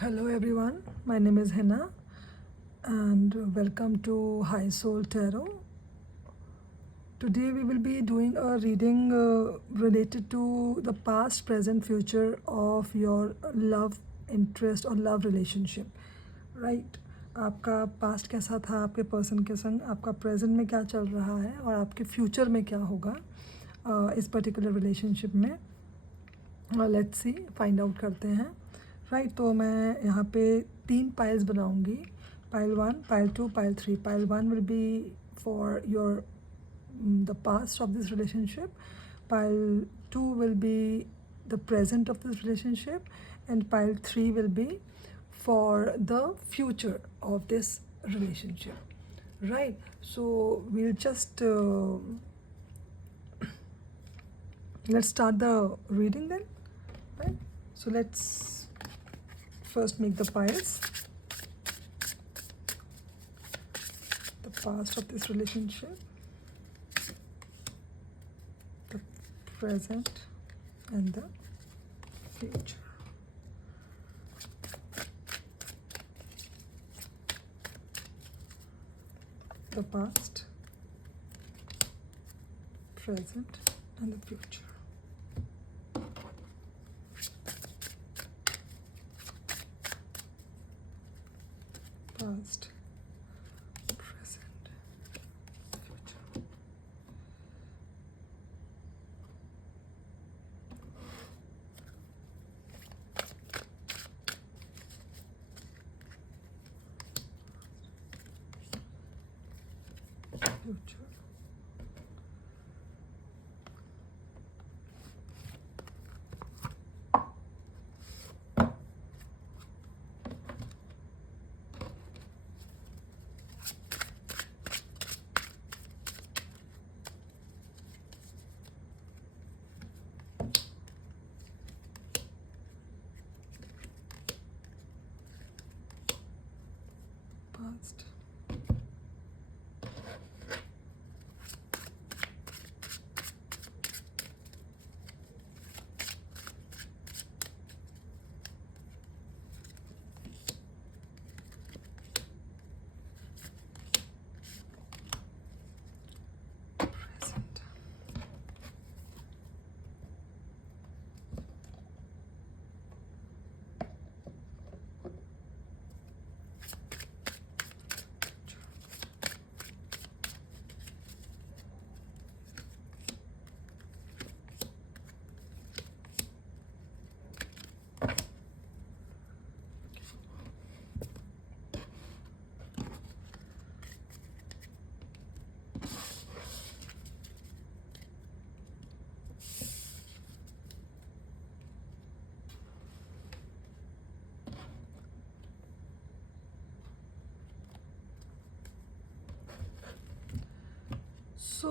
Hello everyone, my name is Hina and welcome to High Soul Tarot. Today we will be doing a reading related to the past, present, future of your love interest or love relationship. Right? आपका past कैसा था आपके person के संग, आपका present में क्या चल रहा है और आपके फ्यूचर में क्या होगा इस पर्टिकुलर रिलेशनशिप में. लेट्स सी, फाइंड आउट करते हैं. राइट, तो मैं यहाँ पे 3 पाइल्स बनाऊंगी. Pile 1, pile 2, pile 3. Pile 1 will be for your the past of this relationship. Pile 2 will be the present of this relationship, and pile 3 will be for the future of this relationship. Right, so we'll just let's start the reading then. Right, so let's first make the piles. The past of this relationship, the present, and the future. The past, present, and the future. Past, present, future. Future. Past, present. So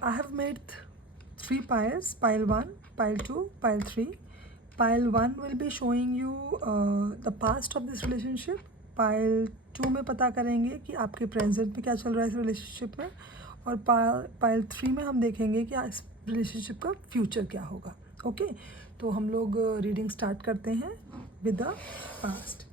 I have made 3 piles, pile 1, pile 2, pile 3. Pile 1 will be showing you the past of this relationship. Pile 2 में पता करेंगे कि आपके present में क्या चल रहा है इस रिलेशनशिप में, और पाइल 3 में हम देखेंगे कि इस रिलेशनशिप का फ्यूचर क्या होगा. ओके, तो हम लोग रीडिंग स्टार्ट करते हैं with the past.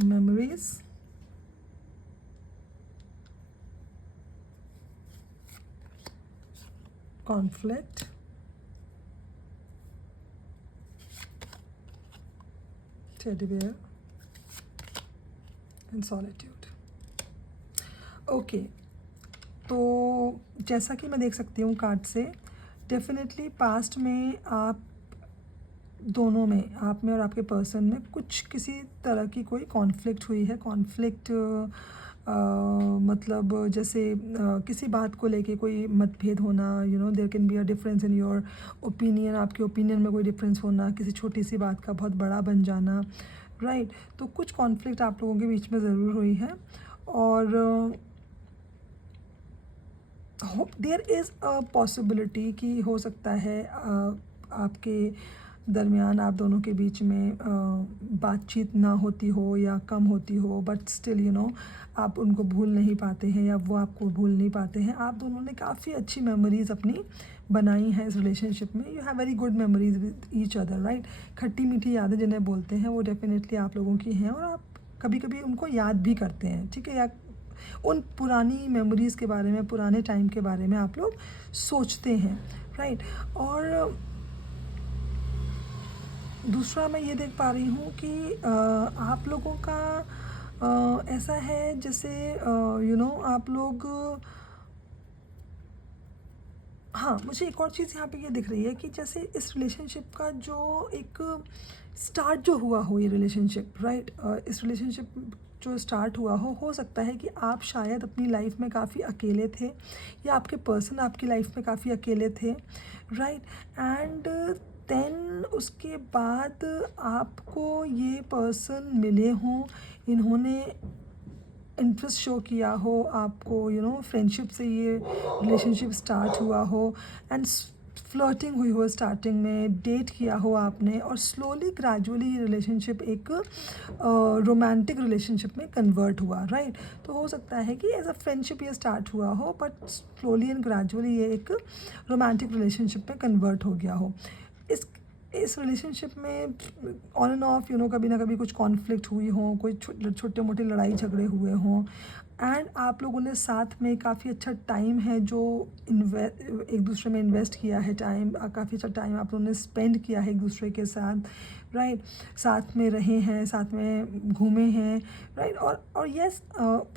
Memories, conflict, teddy bear, and solitude. Okay, तो जैसा कि मैं देख सकती हूँ कार्ड से, डेफिनेटली पास्ट में आप दोनों में, आप में और आपके पर्सन में कुछ किसी तरह की कोई कॉन्फ्लिक्ट हुई है. कॉन्फ्लिक्ट मतलब जैसे किसी बात को लेके कोई मतभेद होना, there can be a difference in your opinion. आपके ओपिनियन में कोई डिफरेंस होना, किसी छोटी सी बात का बहुत बड़ा बन जाना. राइट, तो कुछ कॉन्फ्लिक्ट आप लोगों के बीच में ज़रूर हुई है. और देयर इज़ अ पॉसिबिलिटी कि हो सकता है आपके दरमियान आप दोनों के बीच में बातचीत ना होती हो या कम होती हो, बट स्टिल आप उनको भूल नहीं पाते हैं या वो आपको भूल नहीं पाते हैं। आप दोनों ने काफ़ी अच्छी मेमोरीज़ अपनी बनाई हैं इस रिलेशनशिप में। You have very good memories with each other, right. खट्टी मीठी यादें जिन्हें बोलते हैं वो डेफिनेटली आप लोगों की हैं, और आप कभी कभी उनको याद भी करते हैं, ठीक है, या उन पुरानी मेमोरीज़ के बारे में, पुराने टाइम के बारे में आप लोग सोचते हैं, राइट। और दूसरा मैं ये देख पा रही हूँ कि आप लोगों का ऐसा है जैसे आप लोग, हाँ, मुझे एक और चीज़ यहाँ पे ये दिख रही है कि जैसे इस रिलेशनशिप का जो एक स्टार्ट जो हुआ हो, ये रिलेशनशिप, राइट, इस रिलेशनशिप जो स्टार्ट हुआ हो सकता है कि आप शायद अपनी लाइफ में काफ़ी अकेले थे, या आपके पर्सन आपकी लाइफ में काफ़ी अकेले थे, राइट। एंड देन उसके बाद आपको ये पर्सन मिले हों, इन्होंने इंटरेस्ट शो किया हो आपको, फ्रेंडशिप से ये रिलेशनशिप स्टार्ट हुआ हो, एंड फ्लर्टिंग हुई हो स्टार्टिंग में, डेट किया हो आपने, और स्लोली ग्रेजुअली ये रिलेशनशिप एक रोमांटिक रिलेशनशिप में कन्वर्ट हुआ, राइट। तो हो सकता है कि एज अ फ्रेंडशिप ये स्टार्ट हुआ हो, बट स्लोली एंड ग्रेजुअली ये एक रोमांटिक रिलेशनशिप में कन्वर्ट हो गया हो। इस रिलेशनशिप में ऑन एंड ऑफ कभी ना कभी कुछ कॉन्फ्लिक्ट हुई हो, कोई छोटे मोटे लड़ाई झगड़े हुए हों, एंड आप लोगों ने साथ में काफ़ी अच्छा टाइम है जो एक दूसरे में इन्वेस्ट किया है, टाइम, काफ़ी अच्छा टाइम आप लोगों ने स्पेंड किया है एक दूसरे के साथ, राइट। साथ में रहे हैं, साथ में घूमे हैं, राइट। और यस,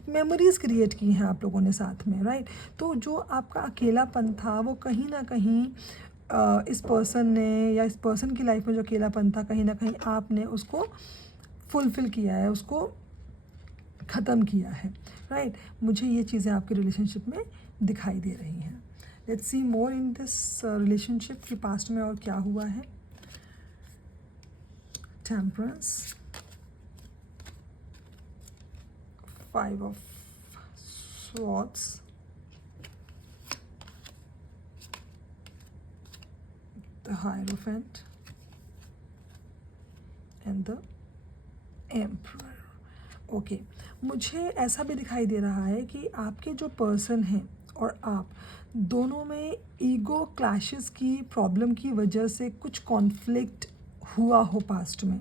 मेमोरीज़ क्रिएट की हैं आप लोगों ने साथ में, राइट। तो जो आपका अकेलापन था वो कहीं ना कहीं इस पर्सन ने, या इस पर्सन की लाइफ में जो अकेलापन था, कहीं ना कहीं आपने उसको फुलफ़िल किया है, उसको ख़त्म किया है, राइट। मुझे ये चीज़ें आपके रिलेशनशिप में दिखाई दे रही हैं। Let's see more in this relationship कि पास्ट में और क्या हुआ है। Temperance, 5 of swords, the Hierophant and the Emperor. Okay, मुझे ऐसा भी दिखाई दे रहा है कि आपके जो पर्सन हैं और आप दोनों में ईगो क्लैशेस की प्रॉब्लम की वजह से कुछ कॉन्फ्लिक्ट हुआ हो पास्ट में,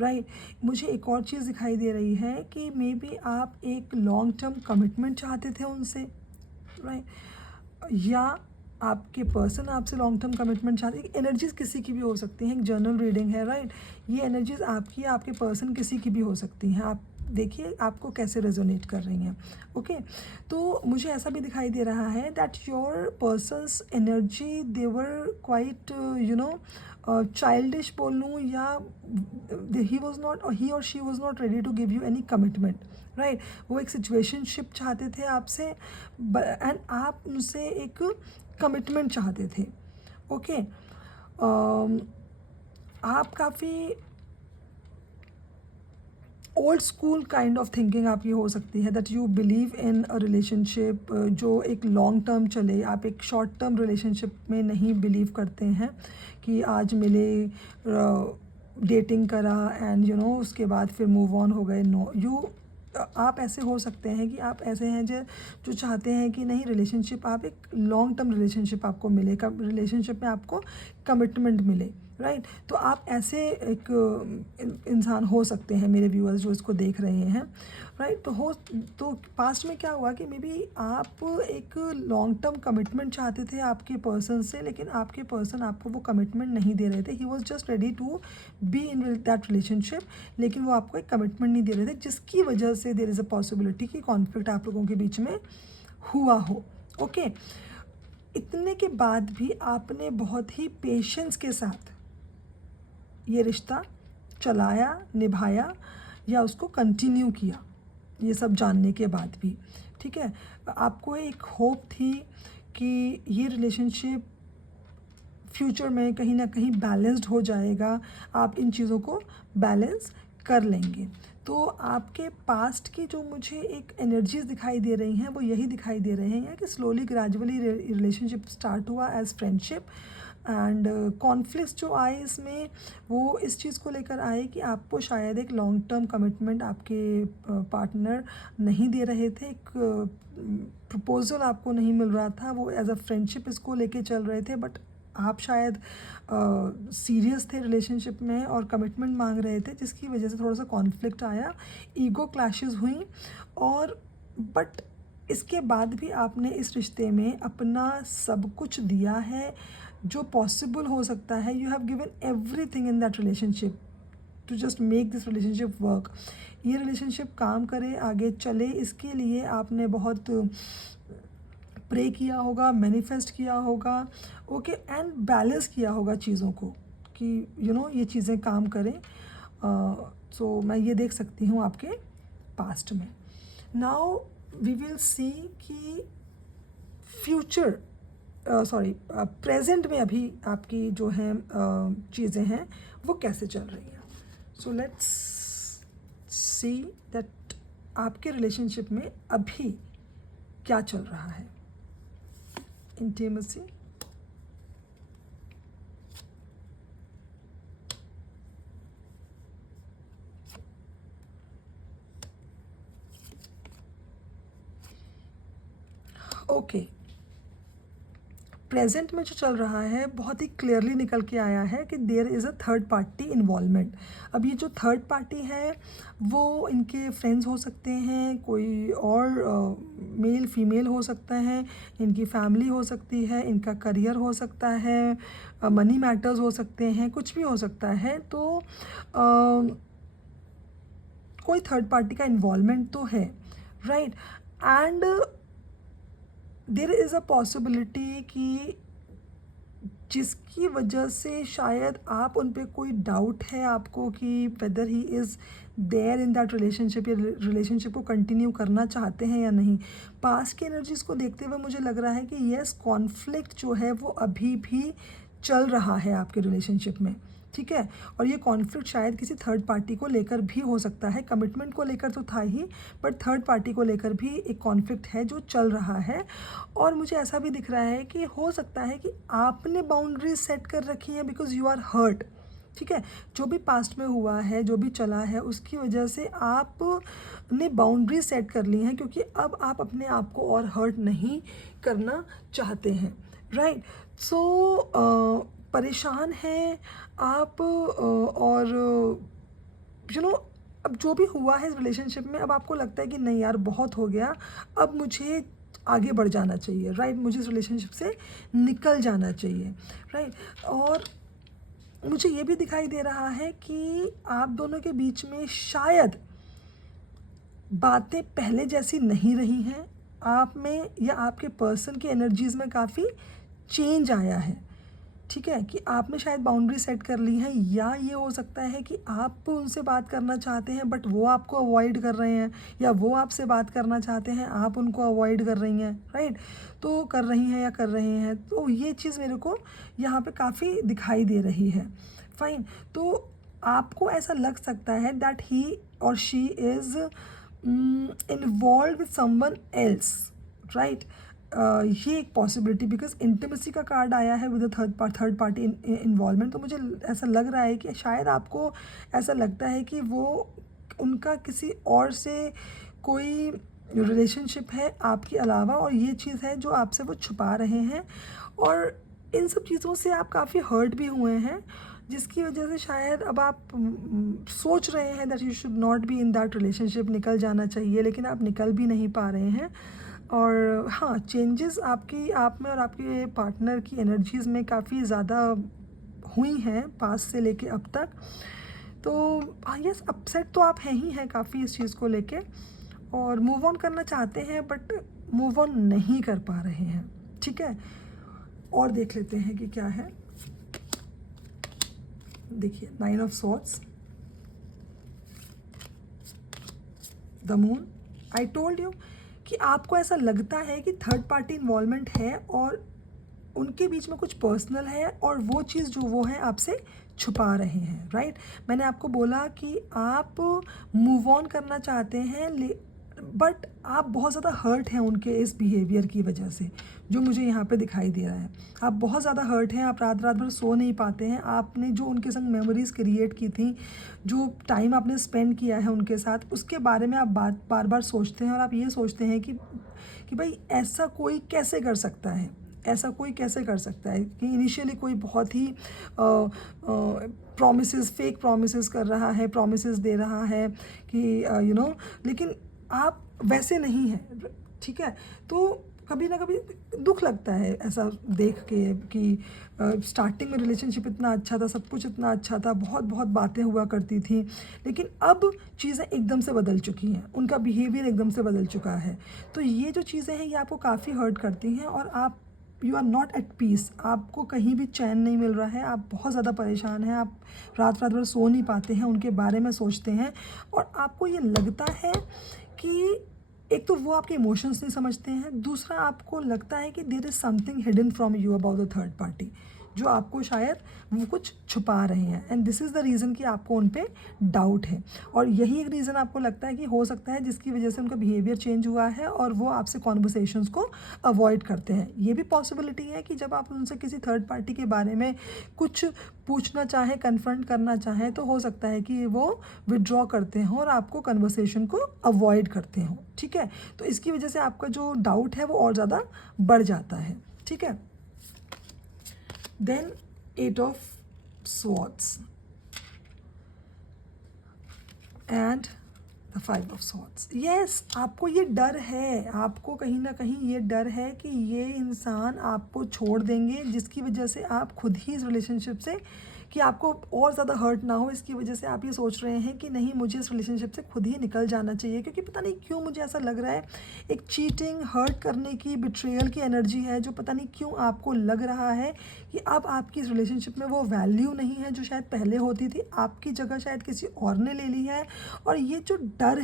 राइट। मुझे एक और चीज़ दिखाई दे रही है कि मे बी आप एक लॉन्ग टर्म कमिटमेंट चाहते थे उनसे, राइट, या आपके पर्सन आपसे लॉन्ग टर्म कमिटमेंट चाहते हैं। एनर्जीज किसी की भी हो सकती हैं, एक जर्नल रीडिंग है, राइट। ये एनर्जीज आपकी, आपके पर्सन किसी की भी हो सकती हैं। आप देखिए आपको कैसे रेजोनेट कर रही हैं, ओके। तो मुझे ऐसा भी दिखाई दे रहा है that your person's energy, they were quite childish बोल लूँ, या ही वॉज नॉट, ही और she was not ready to give you any commitment, right. वो एक सिचुएशनशिप चाहते थे आपसे, एंड आप उनसे एक कमिटमेंट चाहते थे, ओके। आप काफ़ी old school kind of thinking आपकी हो सकती है, that you believe in a relationship जो एक लॉन्ग टर्म चले। आप एक शॉर्ट टर्म रिलेशनशिप में नहीं बिलीव करते हैं कि आज मिले, डेटिंग करा, एंड उसके बाद फिर मूव ऑन हो गए। नो, आप ऐसे हो सकते हैं कि आप ऐसे हैं जो चाहते हैं कि नहीं, रिलेशनशिप, आप एक लॉन्ग टर्म रिलेशनशिप आपको मिले, रिलेशनशिप में आपको कमिटमेंट मिले, राइट। तो आप ऐसे एक इंसान हो सकते हैं, मेरे व्यूअर्स जो इसको देख रहे हैं, राइट। तो पास्ट में क्या हुआ कि मे बी आप एक लॉन्ग टर्म कमिटमेंट चाहते थे आपके पर्सन से, लेकिन आपके पर्सन आपको वो कमिटमेंट नहीं दे रहे थे। He was just ready to be in that relationship, लेकिन वो आपको एक कमिटमेंट नहीं दे रहे थे, जिसकी वजह से देयर इज़ अ पॉसिबिलिटी कि कॉन्फ्लिक्ट आप लोगों के बीच में हुआ हो, ओके। इतने के बाद भी आपने बहुत ही पेशेंस के साथ ये रिश्ता चलाया, निभाया, या उसको कंटिन्यू किया, ये सब जानने के बाद भी, ठीक है। आपको एक होप थी कि ये रिलेशनशिप फ्यूचर में कहीं ना कहीं बैलेंस्ड हो जाएगा, आप इन चीज़ों को बैलेंस कर लेंगे। तो आपके पास्ट की जो मुझे एक एनर्जीज दिखाई दे रही हैं वो यही दिखाई दे रहे हैं कि स्लोली ग्रेजुअली रिलेशनशिप स्टार्ट हुआ एज फ्रेंडशिप, एंड कॉन्फ्लिक्ट्स जो आए इसमें वो इस चीज़ को लेकर आए कि आपको शायद एक लॉन्ग टर्म कमिटमेंट आपके पार्टनर नहीं दे रहे थे, एक प्रपोजल आपको नहीं मिल रहा था, वो एज अ फ्रेंडशिप इसको लेके चल रहे थे, बट आप शायद सीरियस थे रिलेशनशिप में और कमिटमेंट मांग रहे थे, जिसकी वजह से थोड़ा सा कॉन्फ्लिक्ट आया, ईगो क्लैशेस हुई। और बट इसके बाद भी आपने इस रिश्ते में अपना सब कुछ दिया है जो पॉसिबल हो सकता है। You have given everything in that relationship to just make this relationship work. ये रिलेशनशिप काम करे, आगे चले, इसके लिए आपने बहुत प्रे किया होगा, मैनिफेस्ट किया होगा, ओके, एंड बैलेंस किया होगा चीज़ों को कि ये चीज़ें काम करें। सो मैं ये देख सकती हूँ आपके पास्ट में। नाउ वी विल सी कि फ्यूचर प्रेजेंट में अभी आपकी जो है चीज़ें हैं वो कैसे चल रही हैं। सो लेट्स सी दैट आपके रिलेशनशिप में अभी क्या चल रहा है। इंटीमेसी, ओके, प्रेजेंट में जो चल रहा है बहुत ही क्लियरली निकल के आया है कि there is a third party involvement. अब ये जो थर्ड पार्टी है वो इनके फ्रेंड्स हो सकते हैं, कोई और मेल फीमेल हो सकता है, इनकी फैमिली हो सकती है, इनका करियर हो सकता है, मनी मैटर्स हो सकते हैं, कुछ भी हो सकता है। तो कोई थर्ड पार्टी का इन्वॉल्वमेंट तो है, right. And there is a possibility कि जिसकी वजह से शायद आप उन पे कोई डाउट है आपको कि whether he is there in that relationship, या रिलेशनशिप को कंटिन्यू करना चाहते हैं या नहीं। पास्ट की एनर्जीज़ को देखते हुए मुझे लग रहा है कि येस, कॉन्फ्लिक्ट जो है वो अभी भी चल रहा है आपके रिलेशनशिप में, ठीक है। और ये कॉन्फ्लिक्ट शायद किसी थर्ड पार्टी को लेकर भी हो सकता है। कमिटमेंट को लेकर तो था ही, बट थर्ड पार्टी को लेकर भी एक कॉन्फ्लिक्ट है जो चल रहा है। और मुझे ऐसा भी दिख रहा है कि हो सकता है कि आपने बाउंड्रीज सेट कर रखी हैं बिकॉज यू आर हर्ट, ठीक है। जो भी पास्ट में हुआ है, जो भी चला है, उसकी वजह से आपने बाउंड्री सेट कर ली हैं, क्योंकि अब आप अपने आप को और हर्ट नहीं करना चाहते हैं, राइट। सो परेशान हैं आप, और अब जो भी हुआ है इस रिलेशनशिप में, अब आपको लगता है कि नहीं यार बहुत हो गया, अब मुझे आगे बढ़ जाना चाहिए, राइट। मुझे इस रिलेशनशिप से निकल जाना चाहिए, राइट। और मुझे ये भी दिखाई दे रहा है कि आप दोनों के बीच में शायद बातें पहले जैसी नहीं रही हैं। आप में या आपके पर्सन की एनर्जीज़ में काफ़ी चेंज आया है, ठीक है, कि आपने शायद बाउंड्री सेट कर ली है, या ये हो सकता है कि आप उनसे बात करना चाहते हैं बट वो आपको अवॉइड कर रहे हैं, या वो आपसे बात करना चाहते हैं, आप उनको अवॉइड कर रही हैं, राइट। तो कर रही हैं या कर रहे हैं, तो ये चीज़ मेरे को यहाँ पे काफ़ी दिखाई दे रही है, फाइन। तो आपको ऐसा लग सकता है दैट ही और she is involve with someone else, right. ये एक पॉसिबिलिटी, बिकॉज इंटीमेसी का कार्ड आया है विद थर्ड पार्टी इन्वॉल्वमेंट। तो मुझे ऐसा लग रहा है कि शायद आपको ऐसा लगता है कि वो उनका किसी और से कोई रिलेशनशिप है आपके अलावा, और ये चीज़ है जो आपसे वो छुपा रहे हैं। और इन सब चीज़ों से आप काफ़ी हर्ट भी हुए हैं, जिसकी वजह से शायद अब आप सोच रहे हैं that you should not be in that relationship, निकल जाना चाहिए, लेकिन आप निकल भी नहीं पा रहे हैं। और हाँ, चेंजेस आपकी आप में और आपके पार्टनर की एनर्जीज़ में काफ़ी ज़्यादा हुई हैं पास्ट से लेके अब तक। तो यस, अपसेट तो आप हैं ही हैं काफ़ी इस चीज़ को लेके, और मूव ऑन करना चाहते हैं बट मूव ऑन नहीं कर पा रहे हैं, ठीक है। और देख लेते हैं कि क्या है। देखिए, 9 of swords, the moon. I told you कि आपको ऐसा लगता है कि थर्ड पार्टी इन्वॉल्वमेंट है और उनके बीच में कुछ पर्सनल है, और वो चीज़ जो वो है आपसे छुपा रहे हैं, राइट। मैंने आपको बोला कि आप मूव ऑन करना चाहते हैं, बट आप बहुत ज़्यादा हर्ट हैं उनके इस बिहेवियर की वजह से, जो मुझे यहाँ पे दिखाई दे रहा है। आप बहुत ज़्यादा हर्ट हैं, आप रात रात भर सो नहीं पाते हैं। आपने जो उनके संग मेमोरीज़ क्रिएट की थी, जो टाइम आपने स्पेंड किया है उनके साथ, उसके बारे में आप बार बार सोचते हैं और आप ये सोचते हैं कि भाई ऐसा कोई कैसे कर सकता है, ऐसा कोई कैसे कर सकता है कि इनिशियली कोई बहुत ही प्रॉमिसेस, फेक प्रॉमिसेस कर रहा है, प्रॉमिसेस दे रहा है कि लेकिन आप वैसे नहीं हैं, ठीक है। तो कभी ना कभी दुख लगता है ऐसा देख के कि स्टार्टिंग में रिलेशनशिप इतना अच्छा था, सब कुछ इतना अच्छा था, बहुत बहुत बातें हुआ करती थी, लेकिन अब चीज़ें एकदम से बदल चुकी हैं, उनका बिहेवियर एकदम से बदल चुका है। तो ये जो चीज़ें हैं ये आपको काफ़ी हर्ट करती हैं और आप you are not at peace, आपको कहीं भी चैन नहीं मिल रहा है, आप बहुत ज़्यादा परेशान हैं, आप रात रात भर सो नहीं पाते हैं, उनके बारे में सोचते हैं और आपको ये लगता है कि एक तो वो आपके इमोशंस नहीं समझते हैं, दूसरा आपको लगता है कि there is something hidden from you about the third party, जो आपको शायद वो कुछ छुपा रहे हैं। And this is the reason कि आपको उन पे डाउट है और यही एक रीज़न आपको लगता है कि हो सकता है जिसकी वजह से उनका बिहेवियर चेंज हुआ है और वो आपसे कॉन्वर्सेशंस को अवॉइड करते हैं। ये भी पॉसिबिलिटी है कि जब आप उनसे किसी थर्ड पार्टी के बारे में कुछ पूछना चाहें, कन्फ्रंट करना चाहें, तो हो सकता है कि वो विड्रॉ करते हों और आपको कन्वर्सेशन को अवॉइड करते हों, ठीक है। तो इसकी वजह से आपका जो डाउट है वो और ज़्यादा बढ़ जाता है, ठीक है। Then 8 of swords and the 5 of swords. Yes, आपको ये डर है, आपको कहीं ना कहीं ये डर है कि ये इंसान आपको छोड़ देंगे, जिसकी वजह से आप खुद ही इस रिलेशनशिप से, कि आपको और ज़्यादा हर्ट ना हो, इसकी वजह से आप ये सोच रहे हैं कि नहीं, मुझे इस रिलेशनशिप से खुद ही निकल जाना चाहिए, क्योंकि पता नहीं क्यों मुझे ऐसा लग रहा है एक चीटिंग, हर्ट करने की, बिट्रेयल की एनर्जी है, जो पता नहीं क्यों आपको लग रहा है कि अब आपकी इस रिलेशनशिप में वो वैल्यू नहीं है जो शायद पहले होती थी, आपकी जगह शायद किसी और ने ले ली है। और ये जो डर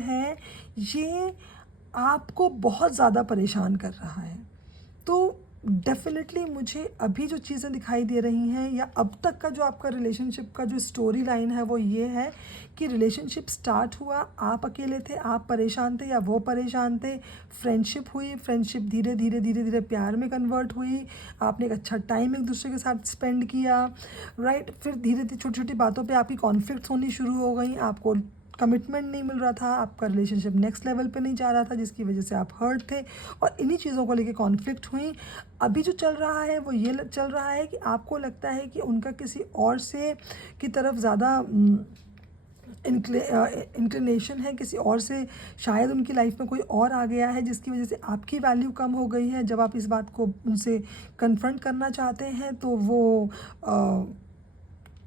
है, ये आपको बहुत ज़्यादा परेशान कर रहा है। तो डेफिनेटली मुझे अभी जो चीज़ें दिखाई दे रही हैं, या अब तक का जो आपका रिलेशनशिप का जो स्टोरी लाइन है, वो ये है कि रिलेशनशिप स्टार्ट हुआ, आप अकेले थे, आप परेशान थे या वो परेशान थे, फ्रेंडशिप हुई, फ्रेंडशिप धीरे धीरे प्यार में कन्वर्ट हुई, आपने एक अच्छा टाइम एक दूसरे के साथ स्पेंड किया, राइट। फिर धीरे धीरे छोटी छोटी बातों पे आपकी कॉन्फ्लिक्ट्स होनी शुरू हो गई, आपको कमिटमेंट नहीं मिल रहा था, आपका रिलेशनशिप नेक्स्ट लेवल पे नहीं जा रहा था, जिसकी वजह से आप हर्ट थे और इन्हीं चीज़ों को लेके कॉन्फ्लिक्ट हुई। अभी जो चल रहा है वो ये चल रहा है कि आपको लगता है कि उनका किसी और से की तरफ ज़्यादा इंक्लिनेशन है, किसी और से शायद उनकी लाइफ में कोई और आ गया है, जिसकी वजह से आपकी वैल्यू कम हो गई है। जब आप इस बात को उनसे कन्फ्रंट करना चाहते हैं तो वो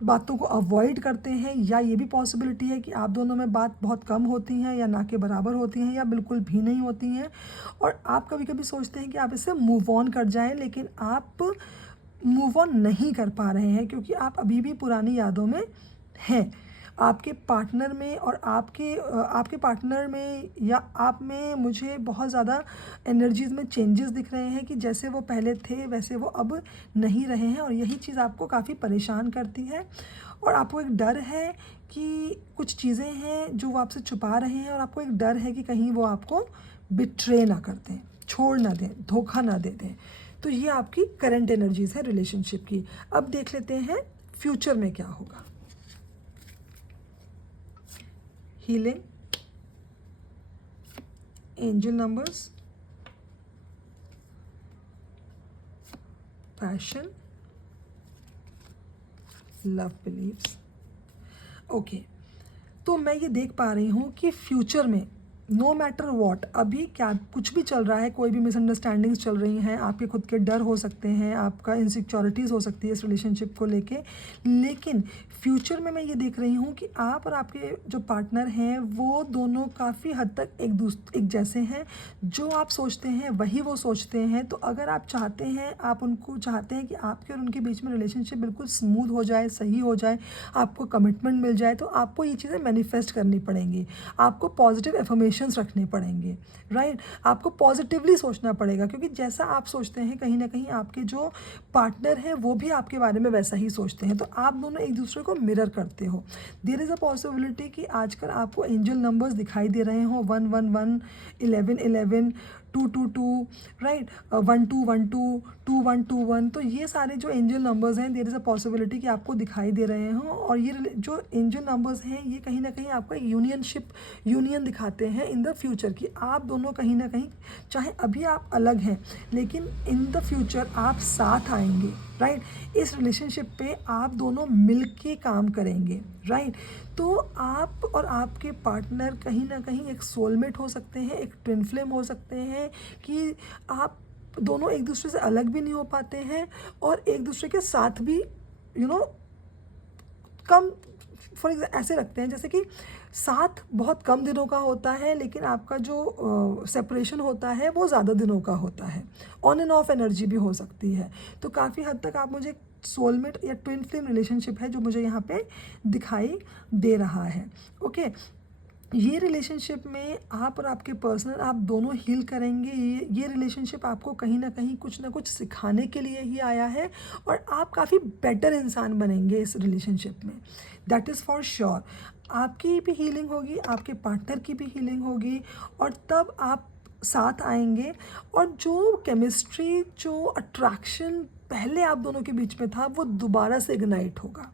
बातों को अवॉइड करते हैं, या ये भी पॉसिबिलिटी है कि आप दोनों में बात बहुत कम होती हैं, या ना के बराबर होती हैं, या बिल्कुल भी नहीं होती हैं। और आप कभी कभी सोचते हैं कि आप इससे मूव ऑन कर जाएं, लेकिन आप मूव ऑन नहीं कर पा रहे हैं, क्योंकि आप अभी भी पुरानी यादों में हैं। आपके पार्टनर में और आपके पार्टनर में या आप में मुझे बहुत ज़्यादा एनर्जीज़ में चेंजेस दिख रहे हैं, कि जैसे वो पहले थे वैसे वो अब नहीं रहे हैं, और यही चीज़ आपको काफ़ी परेशान करती है। और आपको एक डर है कि कुछ चीज़ें हैं जो वो आपसे छुपा रहे हैं, और आपको एक डर है कि कहीं वो आपको बिट्रे ना कर दें, छोड़ ना दें, धोखा ना दे दें। तो ये आपकी करंट एनर्जीज़ है रिलेशनशिप की। अब देख लेते हैं फ्यूचर में क्या होगा। Healing, angel numbers, passion, love beliefs. Okay, तो मैं ये देख पा रही हूँ कि फ्यूचर में नो मैटर वॉट, अभी क्या कुछ भी चल रहा है, कोई भी मिसअंडरस्टैंडिंग्स चल रही हैं, आपके खुद के डर हो सकते हैं, आपका इनसिक्योरिटीज़ हो सकती है इस रिलेशनशिप को लेके, लेकिन फ्यूचर में मैं ये देख रही हूँ कि आप और आपके जो पार्टनर हैं वो दोनों काफ़ी हद तक एक जैसे हैं, जो आप सोचते हैं वही वो सोचते हैं। तो अगर आप चाहते हैं, आप उनको चाहते हैं कि आपके और उनके बीच में रिलेशनशिप बिल्कुल स्मूथ हो जाए, सही हो जाए, आपको कमिटमेंट मिल जाए, तो आपको ये चीज़ें मैनिफेस्ट करनी पड़ेंगी। आपको पॉजिटिव एफर्मेशन एक्सपेक्टेशंस रखने पड़ेंगे, राइट। आपको पॉजिटिवली सोचना पड़ेगा, क्योंकि जैसा आप सोचते हैं कहीं ना कहीं आपके जो पार्टनर हैं वो भी आपके बारे में वैसा ही सोचते हैं, तो आप दोनों एक दूसरे को मिरर करते हो। देयर इज़ अ पॉसिबिलिटी कि आजकल आपको एंजल नंबर्स दिखाई दे रहे हो, 111, 1111, 222, राइट, 1212, 2121, तो ये सारे जो एंजल नंबर्स हैं देयर इज़ अ पॉसिबिलिटी कि आपको दिखाई दे रहे हों, और ये जो एंजल नंबर्स हैं ये कहीं ना कहीं आपका यूनियन दिखाते हैं इन द फ्यूचर, कि आप दोनों कहीं ना कहीं, चाहे अभी आप अलग हैं लेकिन इन द फ्यूचर आप साथ आएंगे, राइट। इस रिलेशनशिप पे आप दोनों मिल के काम करेंगे, राइट। तो आप और आपके पार्टनर कहीं ना कहीं एक सोलमेट हो सकते हैं, एक ट्विन फ्लेम हो सकते हैं, कि आप दोनों एक दूसरे से अलग भी नहीं हो पाते हैं और एक दूसरे के साथ भी कम, फॉर एग्जाम्पल ऐसे रखते हैं जैसे कि साथ बहुत कम दिनों का होता है लेकिन आपका जो सेपरेशन होता है वो ज़्यादा दिनों का होता है, ऑन एंड ऑफ एनर्जी भी हो सकती है। तो काफ़ी हद तक आप मुझे सोलमेट या ट्विन फ्लेम रिलेशनशिप है जो मुझे यहाँ पे दिखाई दे रहा है, ओके। ये रिलेशनशिप में आप और आपके पर्सनल आप दोनों हील करेंगे। ये रिलेशनशिप आपको कहीं ना कहीं कुछ ना कुछ सिखाने के लिए ही आया है और आप काफ़ी बेटर इंसान बनेंगे इस रिलेशनशिप में, दैट इज़ फॉर श्योर। आपकी भी हीलिंग होगी, आपके पार्टनर की भी हीलिंग होगी, और तब आप साथ आएंगे, और जो केमिस्ट्री, जो अट्रैक्शन पहले आप दोनों के बीच में था वो दोबारा से इग्नाइट होगा।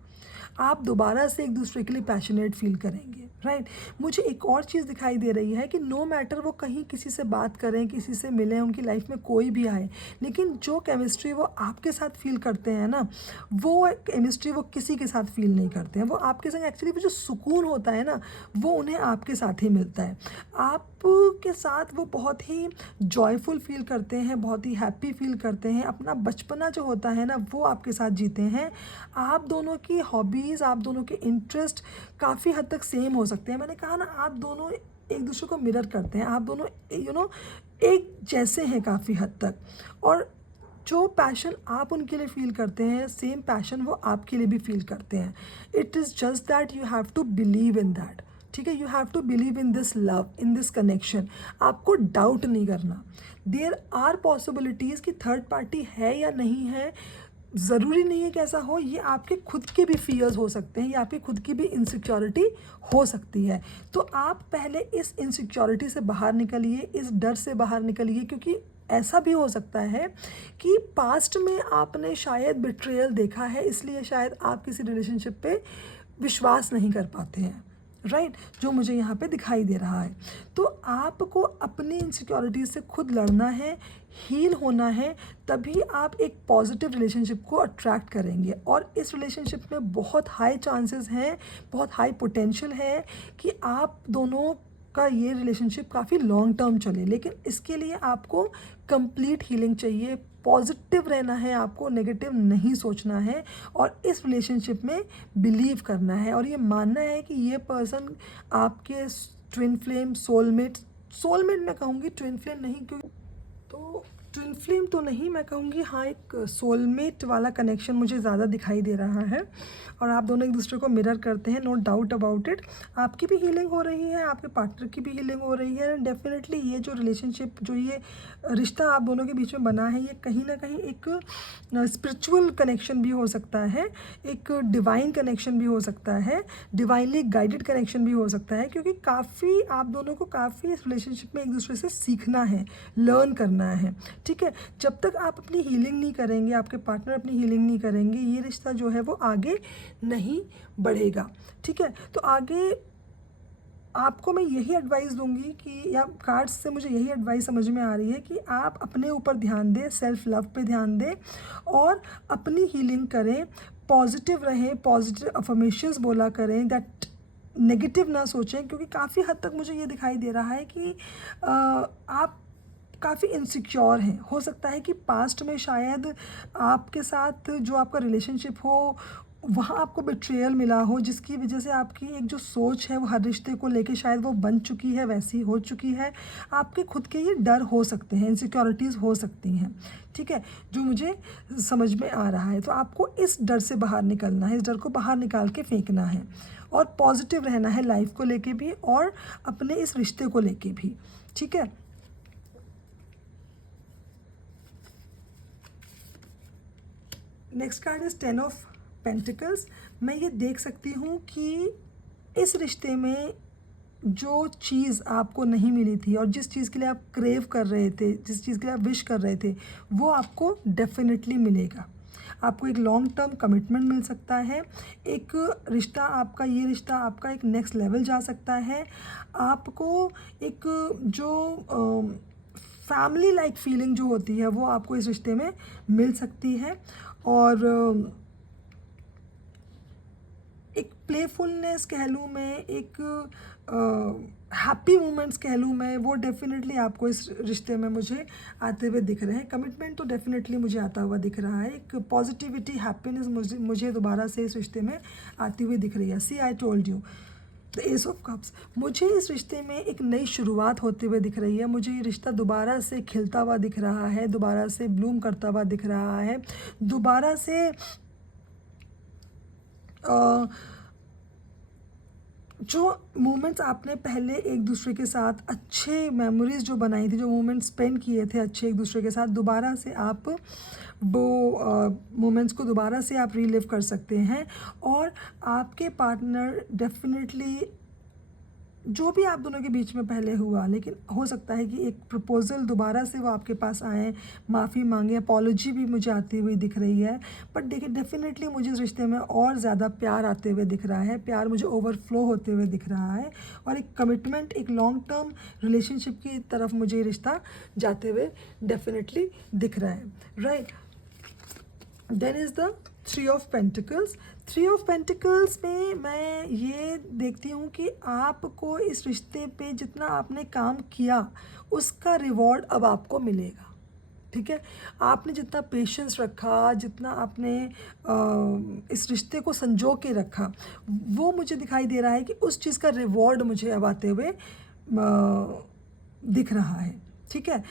आप दोबारा से एक दूसरे के लिए पैशनेट फील करेंगे, राइट। मुझे एक और चीज़ दिखाई दे रही है कि नो मैटर वो कहीं किसी से बात करें, किसी से मिलें, उनकी लाइफ में कोई भी आए, लेकिन जो केमिस्ट्री वो आपके साथ फील करते हैं ना, वो केमिस्ट्री वो किसी के साथ फील नहीं करते हैं। वो आपके संग एक्चुअली वो जो सुकून होता है ना वो उन्हें आपके साथ ही मिलता है। आपके साथ वो बहुत ही जॉयफुल फील करते हैं, बहुत ही हैप्पी फील करते हैं, अपना बचपना जो होता है ना वो आपके साथ जीते हैं। आप दोनों की हॉबीज़, आप दोनों के इंटरेस्ट काफ़ी हद तक सेम हो सकते हैं। मैंने कहा ना आप दोनों एक दूसरे को मिरर करते हैं, आप दोनों एक जैसे हैं काफ़ी हद तक, और जो पैशन आप उनके लिए फील करते हैं सेम पैशन वो आपके लिए भी फील करते हैं। It is just that you have to believe in that, ठीक है। You have to believe in this love, in this connection. आपको डाउट नहीं करना। देयर आर पॉसिबिलिटीज़ कि थर्ड पार्टी है या नहीं है, ज़रूरी नहीं है कि ऐसा हो। ये आपके खुद के भी फियर्स हो सकते हैं, ये आपकी खुद की भी इनसिक्योरिटी हो सकती है। तो आप पहले इस इनसिक्योरिटी से बाहर निकलिए, इस डर से बाहर निकलिए, क्योंकि ऐसा भी हो सकता है कि पास्ट में आपने शायद बिट्रेयल देखा है, इसलिए शायद आप किसी रिलेशनशिप पे विश्वास नहीं कर पाते हैं, राइट, जो मुझे यहाँ पे दिखाई दे रहा है। तो आपको अपनी इनसिक्योरिटीज़ से खुद लड़ना है, हील होना है, तभी आप एक पॉजिटिव रिलेशनशिप को अट्रैक्ट करेंगे। और इस रिलेशनशिप में बहुत हाई चांसेस हैं, बहुत हाई पोटेंशियल है कि आप दोनों का ये रिलेशनशिप काफ़ी लॉन्ग टर्म चले, लेकिन इसके लिए आपको कंप्लीट हीलिंग चाहिए। पॉजिटिव रहना है, आपको नेगेटिव नहीं सोचना है, और इस रिलेशनशिप में बिलीव करना है, और ये मानना है कि ये पर्सन आपके ट्विन फ्लेम, सोलमेट मैं कहूँगी, ट्विन फ्लेम नहीं, क्योंकि तो ट्विन फ्लेम तो नहीं मैं कहूँगी, हाँ एक सोलमेट वाला कनेक्शन मुझे ज़्यादा दिखाई दे रहा है, और आप दोनों एक दूसरे को मिरर करते हैं, नो डाउट अबाउट इट। आपकी भी हीलिंग हो रही है, आपके पार्टनर की भी हीलिंग हो रही है। डेफिनेटली ये जो रिलेशनशिप, जो ये रिश्ता आप दोनों के बीच में बना है, ये कहीं ना कहीं एक स्पिरिचुअल कनेक्शन भी हो सकता है, एक डिवाइन कनेक्शन भी हो सकता है, डिवाइनली गाइडेड कनेक्शन भी हो सकता है, क्योंकि काफ़ी आप दोनों को काफ़ी इस रिलेशनशिप में एक दूसरे से सीखना है, लर्न करना है, ठीक है। जब तक आप अपनी हीलिंग नहीं करेंगे, आपके पार्टनर अपनी हीलिंग नहीं करेंगे, ये रिश्ता जो है वो आगे नहीं बढ़ेगा, ठीक है। तो आगे आपको मैं यही एडवाइस दूंगी कि, या कार्ड्स से मुझे यही एडवाइस समझ में आ रही है कि आप अपने ऊपर ध्यान दें, सेल्फ लव पे ध्यान दें, और अपनी हीलिंग करें, पॉजिटिव रहें, पॉजिटिव अफर्मेशंस बोला करें, दैट नेगेटिव ना सोचें, क्योंकि काफ़ी हद तक मुझे ये दिखाई दे रहा है कि आप काफ़ी इनसिक्योर हैं। हो सकता है कि पास्ट में शायद आपके साथ जो आपका रिलेशनशिप हो वहाँ आपको बिट्रेयल मिला हो, जिसकी वजह से आपकी एक जो सोच है वो हर रिश्ते को लेके शायद वो बन चुकी है, वैसी हो चुकी है। आपके खुद के ये डर हो सकते हैं, इनसिक्योरिटीज़ हो सकती हैं, ठीक है, जो मुझे समझ में आ रहा है। तो आपको इस डर से बाहर निकलना है, इस डर को बाहर निकाल के फेंकना है, और पॉजिटिव रहना है लाइफ को लेके भी और अपने इस रिश्ते को लेके भी, ठीक है। Next card is 10 of pentacles. मैं ये देख सकती हूँ कि इस रिश्ते में जो चीज़ आपको नहीं मिली थी और जिस चीज़ के लिए आप क्रेव कर रहे थे, जिस चीज़ के लिए आप विश कर रहे थे, वो आपको डेफिनेटली मिलेगा। आपको एक लॉन्ग टर्म कमिटमेंट मिल सकता है, एक रिश्ता आपका, ये रिश्ता आपका एक नेक्स्ट लेवल जा सकता है। आपको एक जो फैमिली लाइक फीलिंग जो होती है वो आपको इस रिश्ते में मिल सकती है। और एक प्लेफुलनेस कह लूँ मैं, एक हैप्पी मोमेंट्स कह लूँ मैं, वो डेफिनेटली आपको इस रिश्ते में मुझे आते हुए दिख रहे हैं। कमिटमेंट तो डेफिनेटली मुझे आता हुआ दिख रहा है। एक पॉजिटिविटी, हैप्पीनेस मुझे दोबारा से इस रिश्ते में आती हुई दिख रही है। See I told you, the ace of cups. मुझे इस रिश्ते में एक नई शुरुआत होते हुए दिख रही है। मुझे ये रिश्ता दोबारा से खिलता हुआ दिख रहा है, दोबारा से ब्लूम करता हुआ दिख रहा है, दोबारा से जो मोमेंट्स आपने पहले एक दूसरे के साथ, अच्छे मेमोरीज जो बनाई थी, जो मोमेंट्स स्पेंड किए थे अच्छे एक दूसरे के साथ, दोबारा से आप वो मोमेंट्स को दोबारा से आप रीलिव कर सकते हैं। और आपके पार्टनर डेफिनेटली, जो भी आप दोनों के बीच में पहले हुआ, लेकिन हो सकता है कि एक प्रपोज़ल दोबारा से वो आपके पास आए, माफ़ी मांगे, अपॉलॉजी भी मुझे आती हुई दिख रही है। बट देखिए, डेफिनेटली मुझे इस रिश्ते में और ज़्यादा प्यार आते हुए दिख रहा है, प्यार मुझे ओवरफ्लो होते हुए दिख रहा है, और एक कमिटमेंट, एक लॉन्ग टर्म रिलेशनशिप की तरफ मुझे रिश्ता जाते हुए डेफिनेटली दिख रहा है, right. Then is the 3 of pentacles. 3 of pentacles में मैं ये देखती हूँ कि आपको इस रिश्ते पे जितना आपने काम किया उसका रिवॉर्ड अब आपको मिलेगा, ठीक है। आपने जितना पेशेंस रखा, जितना आपने इस रिश्ते को संजो के रखा, वो मुझे दिखाई दे रहा है कि उस चीज़ का रिवॉर्ड मुझे अब आते हुए दिख रहा है, ठीक है।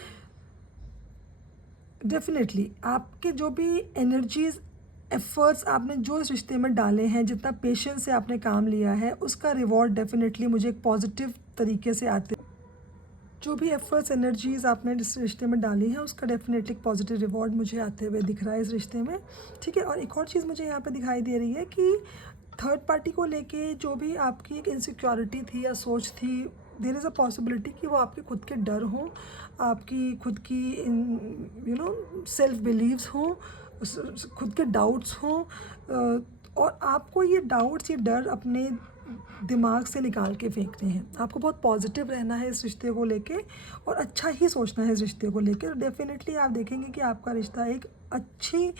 डेफिनेटली आपके जो भी एनर्जीज, एफर्ट्स आपने जो इस रिश्ते में डाले हैं, जितना पेशेंस से आपने काम लिया है, उसका रिवॉर्ड डेफिनेटली मुझे एक पॉजिटिव तरीके से आते, जो भी एफर्ट्स, एनर्जीज आपने इस रिश्ते में डाली हैं, उसका डेफिनेटली एक पॉजिटिव रिवॉर्ड मुझे आते हुए दिख रहा है इस रिश्ते में, ठीक है। और एक और चीज़ मुझे यहाँ पे दिखाई दे रही है कि थर्ड पार्टी को लेके जो भी आपकी एक इनसिक्योरिटी थी या सोच थी, देयर इज़ अ पॉसिबिलिटी कि वो आपके खुद के डर हों, आपकी खुद की सेल्फ बिलीव्स हों, खुद के डाउट्स हों, और आपको ये डाउट्स, ये डर अपने दिमाग से निकाल के फेंकने हैं। आपको बहुत पॉजिटिव रहना है इस रिश्ते को लेके और अच्छा ही सोचना है इस रिश्ते को लेके। डेफिनेटली आप देखेंगे कि आपका रिश्ता एक अच्छी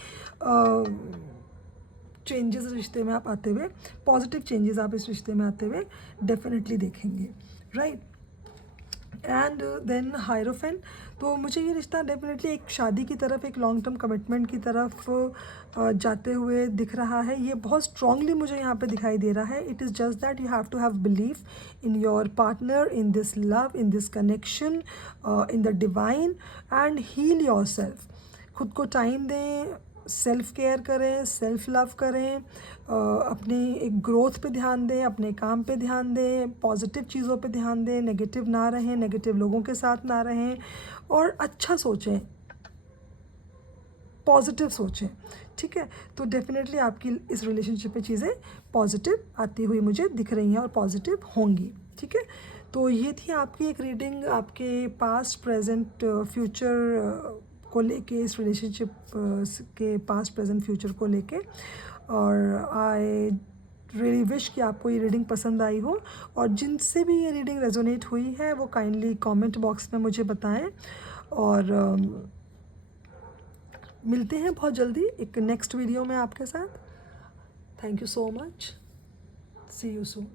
चेंजेस रिश्ते में आप आते हुए, पॉजिटिव चेंजेस आप इस रिश्ते में आते हुए डेफिनेटली देखेंगे, राइट। And then hierophant. तो मुझे ये रिश्ता डेफिनेटली एक शादी की तरफ, एक लॉन्ग टर्म कमिटमेंट की तरफ जाते हुए दिख रहा है। ये बहुत स्ट्रांगली मुझे यहाँ पे दिखाई दे रहा है। It is just that you have to have belief in your partner, in this love, in this connection, in the divine, and heal your self. खुद को टाइम दें, सेल्फ केयर करें, सेल्फ लव करें, अपनी एक ग्रोथ पे ध्यान दें, अपने काम पे ध्यान दें, पॉजिटिव चीज़ों पे ध्यान दें, नेगेटिव ना रहें, नेगेटिव लोगों के साथ ना रहें, और अच्छा सोचें, पॉजिटिव सोचें, ठीक है। तो डेफिनेटली आपकी इस रिलेशनशिप में चीज़ें पॉजिटिव आती हुई मुझे दिख रही हैं और पॉजिटिव होंगी, ठीक है। तो ये थी आपकी एक रीडिंग, आपके पास्ट, प्रेजेंट, फ्यूचर को लेके, इस रिलेशनशिप के पास्ट, प्रेजेंट, फ्यूचर को लेके। और आई रियली विश कि आपको ये रीडिंग पसंद आई हो, और जिनसे भी ये रीडिंग रेजोनेट हुई है वो काइंडली कमेंट बॉक्स में मुझे बताएं। और मिलते हैं बहुत जल्दी एक नेक्स्ट वीडियो में आपके साथ। Thank you so much, see you soon.